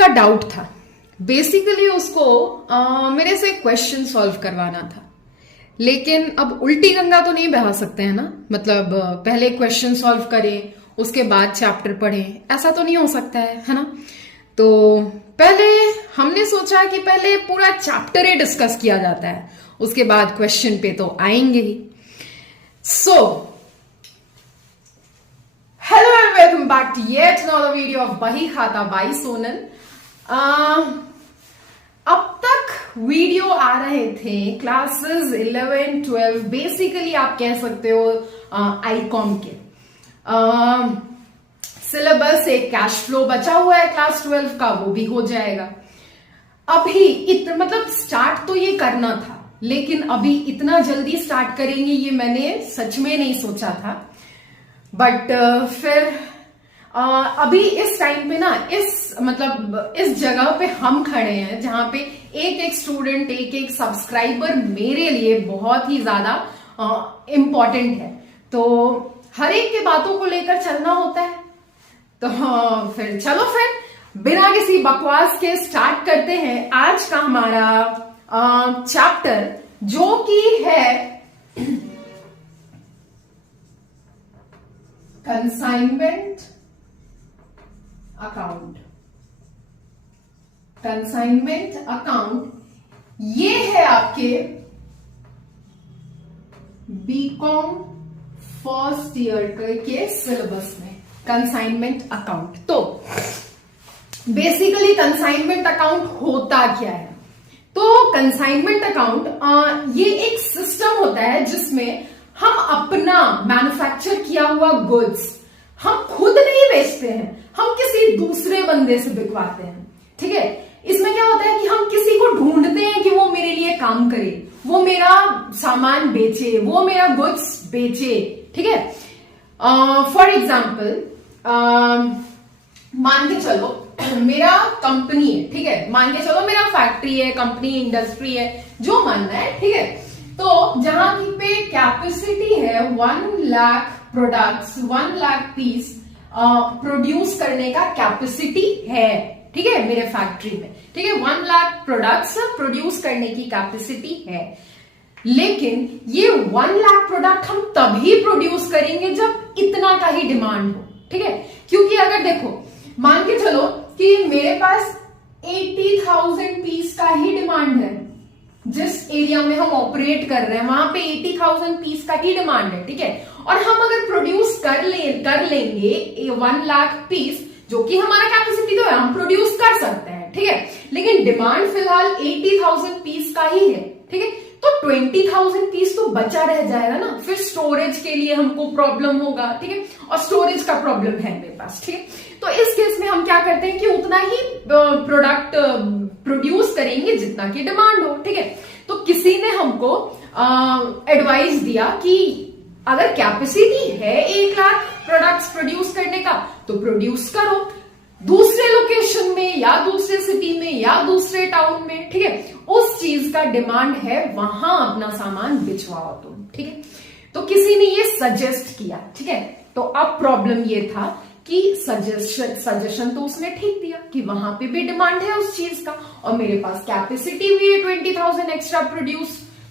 का डाउट था। बेसिकली उसको मेरे से क्वेश्चन सॉल्व करवाना था, लेकिन अब उल्टी गंगा तो नहीं बहा सकते हैं ना। मतलब पहले क्वेश्चन सॉल्व करें उसके बाद चैप्टर पढ़ें, ऐसा तो नहीं हो सकता है ना। तो पहले हमने सोचा कि पहले पूरा चैप्टर ही डिस्कस किया जाता है, उसके बाद क्वेश्चन पे तो आएंगे ही। So hello and welcome back to yet another video of Bahi Khata by Sonal. अब तक वीडियो आ रहे थे क्लासेस 11, 12, बेसिकली आप कह सकते हो आईकॉम के सिलेबस। एक कैश फ्लो बचा हुआ है क्लास 12 का, वो भी हो जाएगा। अभी मतलब स्टार्ट तो ये करना था, लेकिन अभी इतना जल्दी स्टार्ट करेंगे ये मैंने सच में नहीं सोचा था। बट फिर अभी इस टाइम पे ना इस जगह पे हम खड़े हैं जहां पे एक एक स्टूडेंट, एक एक सब्सक्राइबर मेरे लिए बहुत ही ज्यादा इम्पोर्टेंट है। तो हर एक के बातों को लेकर चलना होता है। तो फिर चलो फिर बिना किसी बकवास के स्टार्ट करते हैं आज का हमारा चैप्टर, जो कि है कंसाइनमेंट अकाउंट। कंसाइनमेंट अकाउंट ये है आपके बीकॉम फर्स्ट ईयर के सिलेबस में कंसाइनमेंट अकाउंट। तो बेसिकली कंसाइनमेंट अकाउंट होता क्या है? तो कंसाइनमेंट अकाउंट ये एक सिस्टम होता है जिसमें हम अपना मैन्युफैक्चर किया हुआ गुड्स हम खुद नहीं बेचते हैं, हम किसी दूसरे बंदे से बिकवाते हैं। ठीक है, इसमें क्या होता है कि हम किसी को ढूंढते हैं कि वो मेरे लिए काम करे, वो मेरा सामान बेचे, वो मेरा गुड्स बेचे। ठीक है, फॉर एग्जाम्पल मान के चलो मेरा कंपनी है। ठीक है, मान के चलो मेरा फैक्ट्री है, कंपनी, इंडस्ट्री है, जो मानना है। ठीक है, तो जहां की पे कैपेसिटी है 1 lakh products, 1 lakh piece produce करने का कैपेसिटी है। ठीक है, मेरे फैक्ट्री में। ठीक है, 1 लाख प्रोडक्ट्स प्रोड्यूस करने की कैपेसिटी है, लेकिन ये 1 लाख प्रोडक्ट हम तभी प्रोड्यूस करेंगे जब इतना का ही डिमांड हो। ठीक है, क्योंकि अगर देखो मान के चलो कि मेरे पास 80,000 पीस का ही डिमांड है, जिस एरिया में हम ऑपरेट कर रहे हैं वहां पे 80,000 पीस का ही डिमांड है। ठीक है, और हम अगर प्रोड्यूस कर लेंगे 1 लाख पीस, जो कि हमारा कैपेसिटी तो है, हम प्रोड्यूस कर सकते हैं। ठीक है, लेकिन डिमांड फिलहाल 80,000 पीस का ही है। ठीक है, तो 20,000 पीस तो बचा रह जाएगा ना। फिर स्टोरेज के लिए हमको प्रॉब्लम होगा। ठीक है, और स्टोरेज का प्रॉब्लम है मेरे पास। ठीक है, तो इस केस में हम क्या करते हैं कि उतना ही प्रोडक्ट प्रोड्यूस करेंगे जितना की डिमांड हो। ठीक है, तो किसी ने हमको एडवाइस दिया कि अगर कैपेसिटी है 1 लाख प्रोडक्ट्स प्रोड्यूस करने का तो प्रोड्यूस करो दूसरे लोकेशन में या दूसरे सिटी में या दूसरे टाउन में। ठीक है, उस चीज का डिमांड है, वहां अपना सामान बिचवाओ तुम। ठीक है, तो किसी ने ये सजेस्ट किया। ठीक है, तो अब प्रॉब्लम ये था कि सजेशन तो उसने ठीक दिया कि वहां पे भी डिमांड है उस चीज का, और मेरे पास कैपेसिटी भी है 20,000 एक्स्ट्रा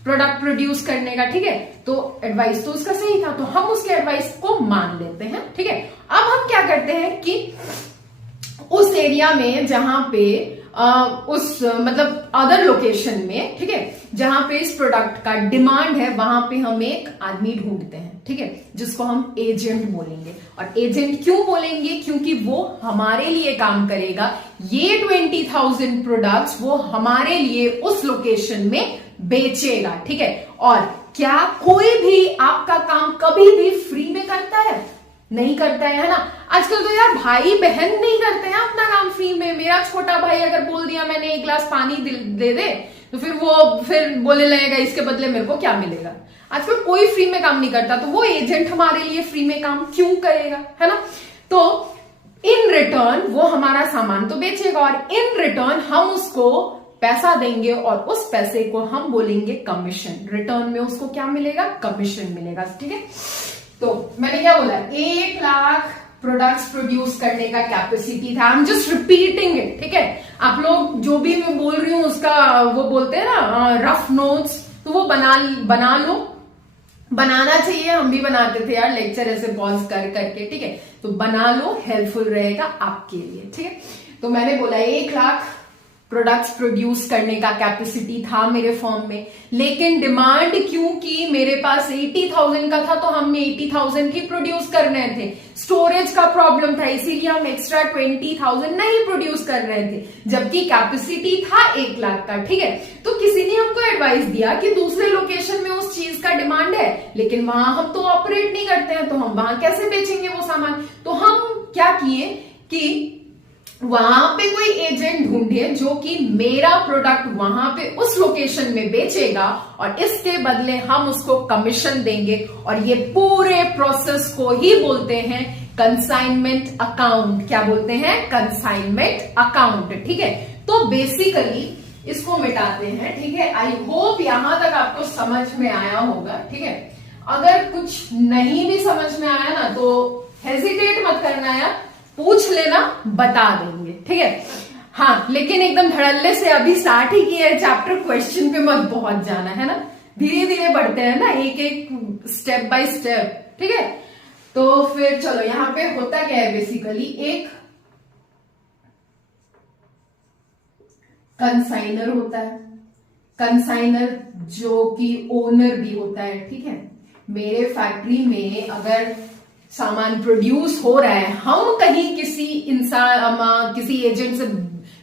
प्रोडक्ट प्रोड्यूस करने का। ठीक है, तो एडवाइस तो उसका सही था, तो हम उसके एडवाइस को मान लेते हैं। ठीक है, अब हम क्या करते हैं कि उस एरिया में जहां पे अदर लोकेशन में, ठीक है, जहां पे इस प्रोडक्ट का डिमांड है वहां पे हम एक आदमी ढूंढते हैं। ठीक है, जिसको हम एजेंट बोलेंगे। और एजेंट क्यों बोलेंगे? क्योंकि वो हमारे लिए काम करेगा। ये 20,000 प्रोडक्ट्स वो हमारे लिए उस लोकेशन में बेचेगा। ठीक है, और क्या कोई भी आपका काम कभी भी फ्री में करता है? नहीं करता है ना। आजकल तो यार भाई बहन नहीं करते हैं अपना काम फ्री में। मेरा छोटा भाई अगर बोल दिया मैंने 1 गिलास पानी दे दे, तो फिर बोलने लगेगा इसके बदले मेरे को क्या मिलेगा। आजकल कोई फ्री में काम नहीं करता, तो वो एजेंट हमारे लिए फ्री में काम क्यों करेगा, है ना। तो इन रिटर्न वो हमारा सामान तो बेचेगा, और इन रिटर्न हम उसको पैसा देंगे, और उस पैसे को हम बोलेंगे कमीशन। रिटर्न में उसको क्या मिलेगा? कमीशन मिलेगा। ठीक है, तो मैंने क्या बोला, 1 लाख प्रोडक्ट्स प्रोड्यूस करने का कैपेसिटी था। I am just repeating it, ठीक है। आप लोग जो भी मैं बोल रही हूँ उसका वो बोलते हैं ना रफ नोट्स, तो वो बना लो, बनाना चाहिए, हम भी बनाते थे यार लेक्चर ऐसे पॉज कर करके, ठीक है। तो बना लो, हेल्पफुल रहेगा आपके लिए, ठीक है। तो मैंने बोला 1 लाख प्रोडक्ट्स प्रोड्यूस करने का कैपेसिटी था मेरे फॉर्म में, लेकिन डिमांड क्योंकि मेरे पास 80,000 का था तो हमने 80,000 ही प्रोड्यूस कर रहे थे। स्टोरेज का प्रॉब्लम था, इसीलिए हम एक्स्ट्रा 20,000 नहीं प्रोड्यूस कर रहे थे, जबकि कैपेसिटी था 1 लाख का, ठीक है। तो किसी ने हमको एडवाइस दिया कि दूसरे लोकेशन में उस चीज का डिमांड है, लेकिन वहां हम तो ऑपरेट नहीं करते हैं, तो हम वहां कैसे बेचेंगे वो सामान। तो हम क्या किए कि वहां पे कोई एजेंट ढूंढे जो कि मेरा प्रोडक्ट वहां पे उस लोकेशन में बेचेगा, और इसके बदले हम उसको कमीशन देंगे, और ये पूरे प्रोसेस को ही बोलते हैं कंसाइनमेंट अकाउंट। क्या बोलते हैं? कंसाइनमेंट अकाउंट, ठीक है। तो बेसिकली इसको मिटाते हैं, ठीक है। आई होप यहां तक आपको समझ में आया होगा, ठीक है। अगर कुछ नहीं भी समझ में आया ना तो हेजिटेट मत करना यार, पूछ लेना, बता देंगे, ठीक है। हाँ, लेकिन एकदम धड़ल्ले से अभी स्टार्ट ही किया है चैप्टर, क्वेश्चन पे मत बहुत जाना, है ना। धीरे धीरे बढ़ते हैं ना, एक एक स्टेप बाय स्टेप, ठीक है। तो फिर चलो, यहां पे होता क्या है बेसिकली, एक कंसाइनर होता है, कंसाइनर जो कि ओनर भी होता है, ठीक है। मेरे फैक्ट्री में अगर सामान प्रोड्यूस हो रहा है, हम कहीं किसी इंसान किसी एजेंट से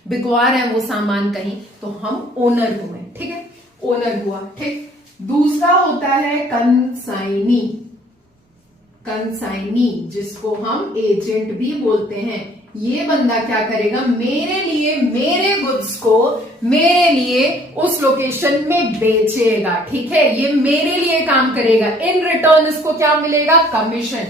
बिकवा रहे हैं वो सामान कहीं, तो हम ओनर हुए, ठीक है, ओनर हुआ, ठीक। दूसरा होता है कंसाइनी, कंसाइनी जिसको हम एजेंट भी बोलते हैं। ये बंदा क्या करेगा, मेरे लिए मेरे गुड्स को मेरे लिए उस लोकेशन में बेचेगा, ठीक है। ये मेरे लिए काम करेगा, इन रिटर्न इसको क्या मिलेगा, कमीशन।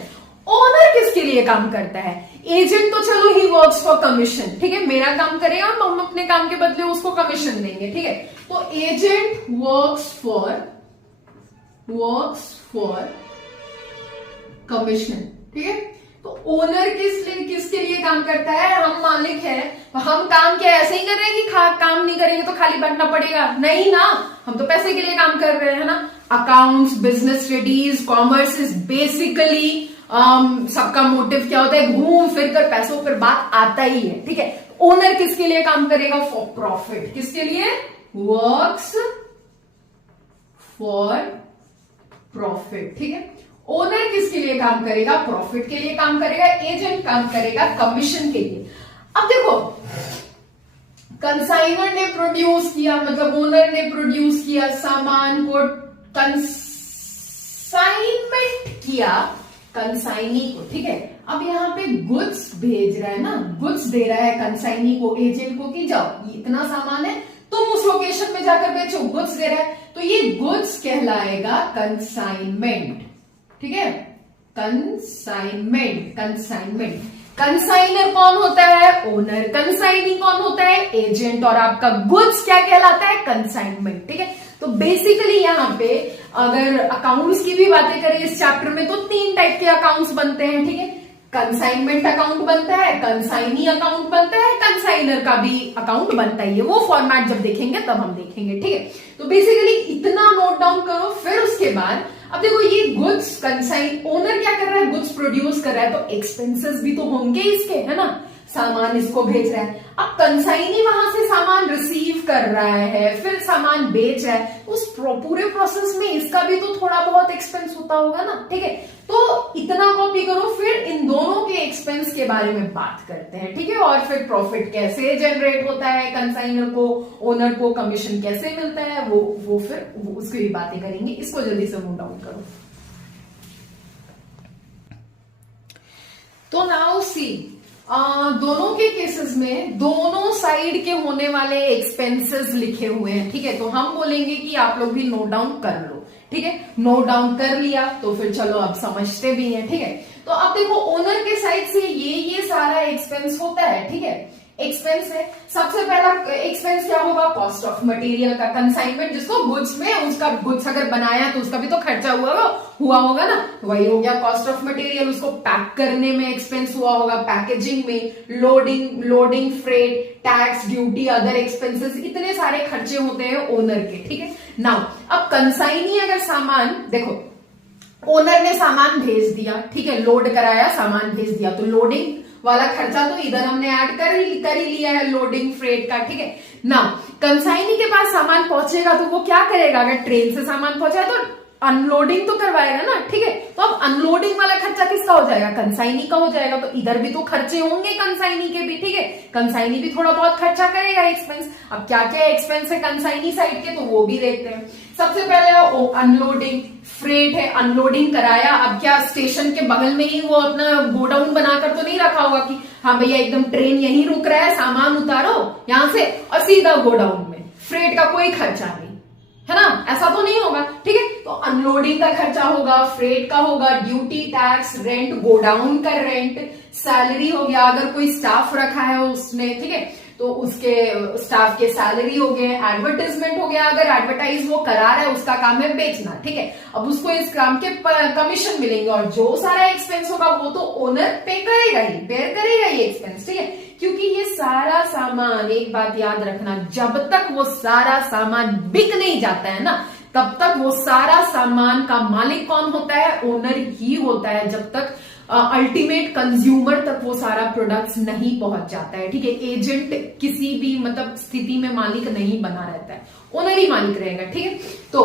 ओनर किसके लिए काम करता है? एजेंट तो चलो ही वर्क्स फॉर कमीशन, ठीक है, मेरा काम करेगा, हम अपने काम के बदले उसको कमीशन देंगे, ठीक है। तो एजेंट वर्क्स फॉर कमीशन, ठीक है। तो ओनर किसके लिए काम करता है? हम मालिक हैं, तो हम काम क्या ऐसे ही कर रहे हैं कि काम नहीं करेंगे तो खाली बैठना पड़ेगा? नहीं ना, हम तो पैसे के लिए काम कर रहे हैं ना। Accounts, business studies, commerce is basically सबका मोटिव क्या होता है, घूम फिर कर पैसों पर बात आता ही है, ठीक है। ओनर किसके लिए काम करेगा? For profit. किसके लिए? वर्क्स फॉर प्रॉफिट, ठीक है। ओनर किसके लिए काम करेगा? प्रॉफिट के लिए काम करेगा। एजेंट काम करेगा कमीशन के लिए। अब देखो, कंसाइनर ने प्रोड्यूस किया, मतलब ओनर ने प्रोड्यूस किया, सामान को कंसाइनमेंट किया कंसाइनी को, ठीक है। अब यहाँ पे गुड्स भेज रहा है ना, गुड्स दे रहा है कंसाइनी को, एजेंट को, कि जाओ ये इतना सामान है तुम उस लोकेशन में जाकर बेचो, गुड्स दे रहा है। तो ये गुड्स कहलाएगा कंसाइनमेंट, ठीक है। Consignment, consignment. कंसाइनर कौन होता है? ओनर। कंसाइनी कौन होता है? एजेंट। और आपका गुड्स क्या कहलाता है? कंसाइनमेंट, ठीक है। तो बेसिकली यहाँ पे अगर अकाउंट्स की भी बातें करें इस चैप्टर में, तो 3 टाइप के अकाउंट्स बनते हैं, ठीक है। कंसाइनमेंट अकाउंट बनता है, कंसाइनी अकाउंट बनता है, कंसाइनर का भी अकाउंट बनता ही है। वो फॉर्मेट जब देखेंगे तब हम देखेंगे, ठीक है। तो बेसिकली इतना नोट डाउन करो। फिर उसके बाद अब देखो, ये गुड्स कंसाइन, ओनर क्या कर रहा है? गुड्स प्रोड्यूस कर रहा है, तो एक्सपेंसेस भी तो होंगे इसके, है ना। सामान इसको भेज रहा है, अब कंसाइनी वहां से सामान रिसीव कर रहा है, फिर सामान बेच रहा है, उस पूरे प्रोसेस में इसका भी तो थोड़ा बहुत एक्सपेंस होता होगा ना, ठीक है। तो इतना कॉपी करो, फिर इन दोनों के एक्सपेंस के बारे में बात करते हैं, ठीक है। और फिर प्रॉफिट कैसे जनरेट होता है, कंसाइनर को, ओनर को कमीशन कैसे मिलता है, वो फिर उसकी भी बातें करेंगे। इसको जल्दी से नोट डाउन करो। तो नाउ सी, दोनों के केसेस में दोनों साइड के होने वाले एक्सपेंसेस लिखे हुए हैं, ठीक है। तो हम बोलेंगे कि आप लोग भी नोट डाउन कर लो, ठीक है। नोट डाउन कर लिया तो फिर चलो अब समझते भी हैं, ठीक है। तो अब देखो, ओनर के साइड से ये सारा एक्सपेंस होता है, ठीक है। एक्सपेंस है। सबसे पहला एक्सपेंस क्या होगा, कॉस्ट ऑफ मटेरियल का, कंसाइनमेंट जिसको गुड्स में, उसका गुड्स अगर बनाया तो उसका भी तो खर्चा हुआ होगा ना, वही हो गया कॉस्ट ऑफ मटेरियल। उसको पैक करने में एक्सपेंस हुआ होगा, पैकेजिंग में, loading freight, tax, duty, other expenses, इतने सारे खर्चे होते हैं ओनर के, ठीक है। नाउ अब कंसाइनी अगर सामान, देखो ओनर ने सामान भेज दिया, ठीक है, लोड कराया, सामान भेज दिया, तो लोडिंग वाला खर्चा तो इधर हमने ऐड कर ही लिया है, लोडिंग फ्रेट का, ठीक है ना। कंसाइनी के पास सामान पहुंचेगा तो वो क्या करेगा, अगर ट्रेन से सामान पहुंचा है तो अनलोडिंग तो करवाएगा ना, ठीक है। तो अब अनलोडिंग वाला खर्चा किसका हो जाएगा, कंसाइनी का हो जाएगा। तो इधर भी तो खर्चे होंगे कंसाइनी के भी, ठीक है, कंसाइनी भी थोड़ा बहुत खर्चा करेगा एक्सपेंस। अब क्या क्या एक्सपेंस है कंसाइनी साइड के, तो वो भी देखते हैं। सबसे पहले अनलोडिंग फ्रेट है, अनलोडिंग कराया। अब क्या स्टेशन के बगल में ही वो अपना गोडाउन बनाकर तो नहीं रखा होगा कि हाँ भैया एकदम ट्रेन यहीं रुक रहा है, सामान उतारो यहां से और सीधा गोडाउन में, फ्रेट का कोई खर्चा नहीं है ना, ऐसा तो नहीं होगा, ठीक है। तो अनलोडिंग का खर्चा होगा, फ्रेट का होगा, ड्यूटी, टैक्स, रेंट, गोडाउन का रेंट, सैलरी हो गया, अगर कोई स्टाफ रखा है उसने, ठीक है, तो उसके स्टाफ के सैलरी हो गए, एडवर्टाइजमेंट हो गया, अगर एडवर्टाइज वो करा रहा है, उसका काम है बेचना, ठीक है, अब उसको इस काम के कमीशन मिलेंगे, और जो सारा एक्सपेंस होगा वो तो ओनर पे करेगा ही, बेयर करेगा ये एक्सपेंस, ठीक है। क्योंकि ये सारा सामान, एक बात याद रखना, जब तक वो सारा सामान बिक नहीं जाता है ना, तब तक वो सारा सामान का मालिक कौन होता है, ओनर ही होता है, जब तक अल्टीमेट कंज्यूमर तक वो सारा प्रोडक्ट्स नहीं पहुंच जाता है, ठीक है। एजेंट किसी भी मतलब स्थिति में मालिक नहीं बना रहता है, ओनर ही मालिक रहेगा, ठीक है। तो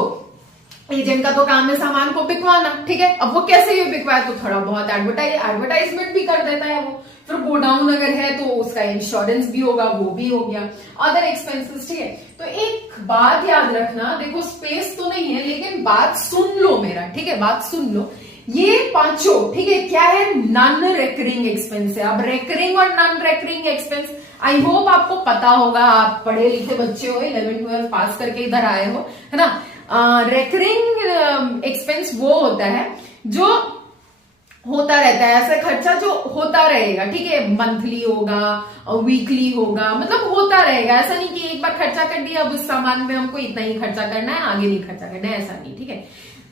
एजेंट का तो काम है सामान को बिकवाना, ठीक है। अब वो कैसे ये बिकवाए, तो थोड़ा बहुत एडवर्टाइजमेंट भी कर देता है वो, फिर गोडाउन अगर है तो उसका इंश्योरेंस भी होगा, वो भी हो गया, अदर एक्सपेंसेस, ठीक है। तो एक बात याद रखना, देखो स्पेस तो नहीं है, लेकिन बात सुन लो मेरा, ठीक है, बात सुन लो। ये पांचों, ठीक है, क्या है, नॉन रेकरिंग एक्सपेंस है। अब रेकरिंग और non recurring expense I hope आपको पता होगा, आप पढ़े लिखे बच्चे हो, 11-12 पास करके इधर आए हो, है ना। रेकरिंग एक्सपेंस वो होता है जो होता रहता है, ऐसा खर्चा जो होता रहेगा, ठीक है, मंथली होगा, वीकली होगा, मतलब होता रहेगा, ऐसा नहीं कि एक बार खर्चा कर दिया अब उस सामान में हमको इतना ही खर्चा करना है, आगे नहीं खर्चा करना है, ऐसा नहीं, ठीक है।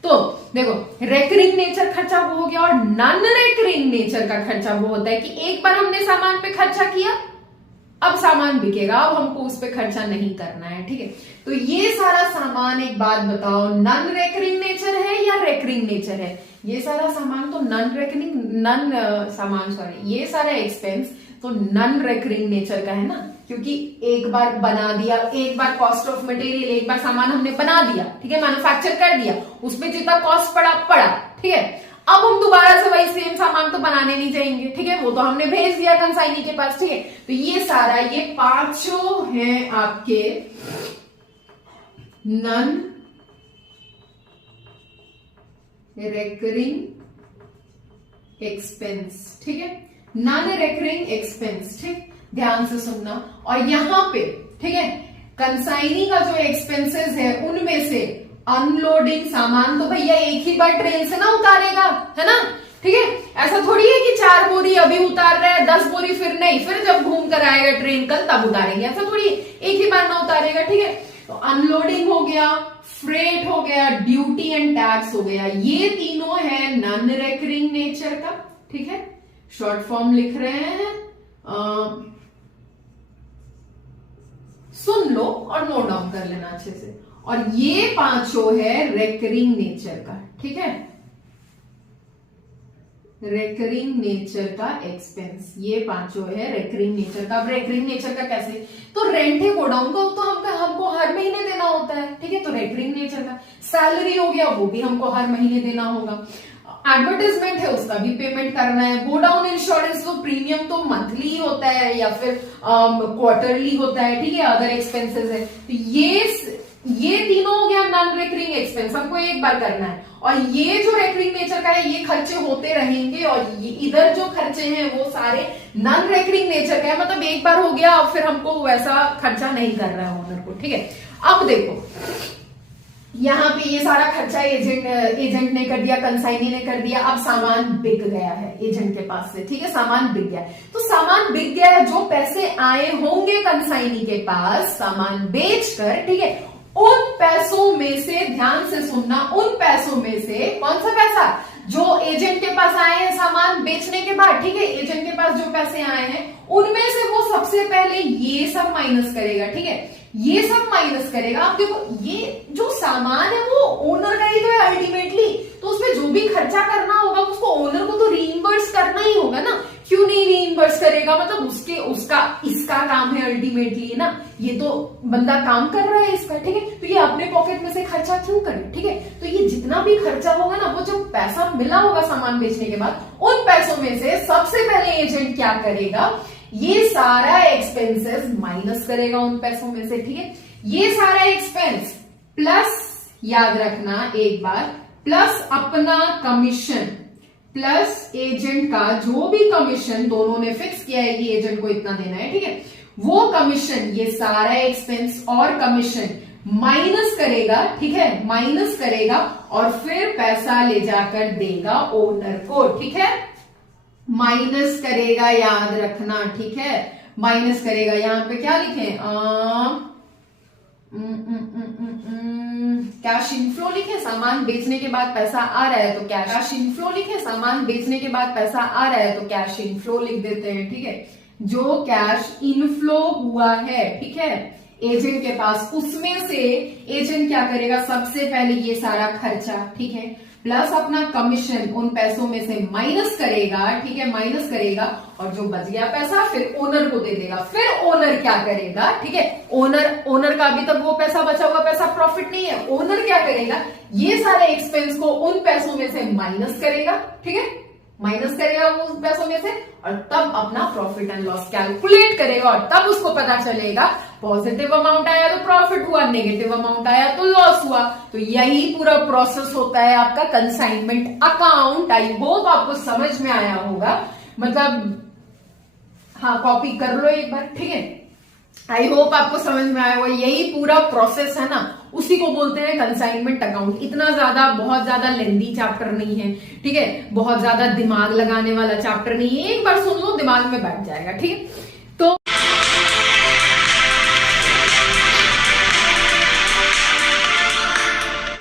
तो देखो रेकरिंग नेचर खर्चा वो हो गया, और नॉन रेकरिंग नेचर का खर्चा वो होता है कि एक बार हमने सामान पे खर्चा किया, अब सामान बिकेगा, अब हमको उस पर खर्चा नहीं करना है, ठीक है। तो ये सारा सामान, एक बात बताओ, नॉन रेकरिंग नेचर है या रेकरिंग नेचर है? ये सारा सामान तो ये सारा एक्सपेंस तो नॉन रेकरिंग नेचर का है ना, क्योंकि एक बार बना दिया, एक बार कॉस्ट ऑफ मटेरियल, एक बार सामान हमने बना दिया, ठीक है, मैन्युफैक्चर कर दिया, उसमें जितना कॉस्ट पड़ा, ठीक है। अब हम दोबारा से वही सेम सामान तो बनाने नहीं जाएंगे, ठीक है, वो तो हमने भेज दिया कंसाइनी के पास, ठीक है। तो ये सारा, ये पांचों हैं आपके नॉन रेकरिंग एक्सपेंस, ठीक है, नॉन रेकरिंग एक्सपेंस, ठीक, ध्यान से सुनना। और यहां पे, ठीक है, कंसाइनी का जो एक्सपेंसेस है उनमें से अनलोडिंग सामान तो भैया एक ही बार ट्रेन से ना उतारेगा, है ना, ठीक है। ऐसा थोड़ी है कि 4 बोरी अभी उतार रहे हैं, 10 बोरी फिर नहीं, फिर जब घूम कर आएगा ट्रेन कल तब उतारेंगे, ऐसा थोड़ी है, एक ही बार ना उतारेगा, ठीक है। तो अनलोडिंग हो गया, फ्रेट हो गया, ड्यूटी एंड टैक्स हो गया, ये तीनों है नॉन रेकरिंग नेचर का, ठीक है। शॉर्ट फॉर्म लिख रहे हैं, सुन लो और नोट डाउन कर लेना अच्छे से। और ये पांचों है रेकरिंग नेचर का, ठीक है, रेकरिंग नेचर का एक्सपेंस, ये पांचों है रेकरिंग नेचर का। अब रेकरिंग नेचर का कैसे, तो रेंट है गोडाउन का, तो हमको हर महीने देना होता है, ठीक है, तो रेकरिंग नेचर का। सैलरी हो गया, वो भी हमको हर महीने देना होगा। एडवर्टाइजमेंट है, उसका भी पेमेंट करना है। गोडाउन इंश्योरेंस तो प्रीमियम तो मंथली होता है या फिर क्वार्टरली होता है, ठीक है, अदर एक्सपेंसेस है। तो ये तीनों हो गया नॉन रेकरिंग एक्सपेंस, हमको एक बार करना है। और ये जो रेकरिंग नेचर का है, ये खर्चे होते रहेंगे, और इधर जो खर्चे हैं वो सारे नॉन रेकरिंग नेचर का है, मतलब एक बार हो गया, अब फिर हमको वैसा खर्चा नहीं कर रहा है ओनर को, ठीक है। अब देखो यहाँ पे ये सारा खर्चा एजेंट ने कर दिया, कंसाइनी ने कर दिया, अब सामान बिक गया है एजेंट के पास से, ठीक है, सामान बिक गया। तो सामान बिक गया है, जो पैसे आए होंगे कंसाइनी के पास सामान बेचकर, ठीक है, उन पैसों में से, ध्यान से सुनना, उन पैसों में से कौन सा पैसा जो एजेंट के पास आए हैं सामान बेचने के बाद, ठीक है, एजेंट के पास जो पैसे आए हैं उनमें से वो सबसे पहले ये सब माइनस करेगा, ठीक है, ये सब माइनस करेगा। आप देखो ये जो सामान है वो ओनर का ही तो है अल्टीमेटली, तो उसमें जो भी खर्चा करना होगा उसको ओनर को तो रीइंबर्स करना ही होगा ना। क्यों नहीं रीइंबर्स करेगा, मतलब इसका काम है अल्टीमेटली ना, ये तो बंदा काम कर रहा है इसका, ठीक है, तो ये अपने पॉकेट में से खर्चा क्यों करे, ठीक है। तो ये जितना भी खर्चा होगा ना, वो जब पैसा मिला होगा सामान बेचने के बाद, उन पैसों में से सबसे पहले एजेंट क्या करेगा, ये सारा एक्सपेंसेस माइनस करेगा उन पैसों में से, ठीक है। ये सारा एक्सपेंस प्लस, याद रखना एक बार, प्लस अपना कमीशन प्लस एजेंट का जो भी कमीशन दोनों ने फिक्स किया है कि एजेंट को इतना देना है, ठीक है, वो कमीशन, ये सारा एक्सपेंस और कमीशन माइनस करेगा, ठीक है, माइनस करेगा और फिर पैसा ले जाकर देगा ओनर को, ठीक है, माइनस करेगा, याद रखना, ठीक है, माइनस करेगा। यहां पे क्या लिखे, कैश इनफ्लो लिखे, सामान बेचने के बाद पैसा आ रहा है तो कैश इनफ्लो लिखे, सामान बेचने के बाद पैसा आ रहा है तो कैश इनफ्लो लिख देते हैं, ठीक है। जो कैश इनफ्लो हुआ है, ठीक है, एजेंट के पास, उसमें से एजेंट क्या करेगा, सबसे पहले ये सारा खर्चा, ठीक है, प्लस अपना कमीशन उन पैसों में से माइनस करेगा, ठीक है, माइनस करेगा और जो बच गया पैसा फिर ओनर को दे देगा। फिर ओनर क्या करेगा, ठीक है, ओनर का अभी तक वो पैसा बचा हुआ पैसा प्रॉफिट नहीं है, ओनर क्या करेगा, ये सारे एक्सपेंस को उन पैसों में से माइनस करेगा, ठीक है, माइनस करेगा उन पैसों में से और तब अपना प्रॉफिट एंड लॉस कैलकुलेट करेगा और तब उसको पता चलेगा पॉजिटिव अमाउंट आया तो प्रॉफिट हुआ, नेगेटिव अमाउंट आया तो लॉस हुआ। तो यही पूरा प्रोसेस होता है आपका कंसाइनमेंट अकाउंट। आई होप आपको समझ में आया होगा, मतलब हाँ कॉपी कर लो एक बार, ठीक है, आई होप आपको समझ में आया होगा। यही पूरा प्रोसेस है ना, उसी को बोलते हैं कंसाइनमेंट अकाउंट। इतना ज्यादा, बहुत ज्यादा लेंदी चैप्टर नहीं है, ठीक है, बहुत ज्यादा दिमाग लगाने वाला चैप्टर नहीं है, एक बार सुन लो दिमाग में बैठ जाएगा, ठीक है।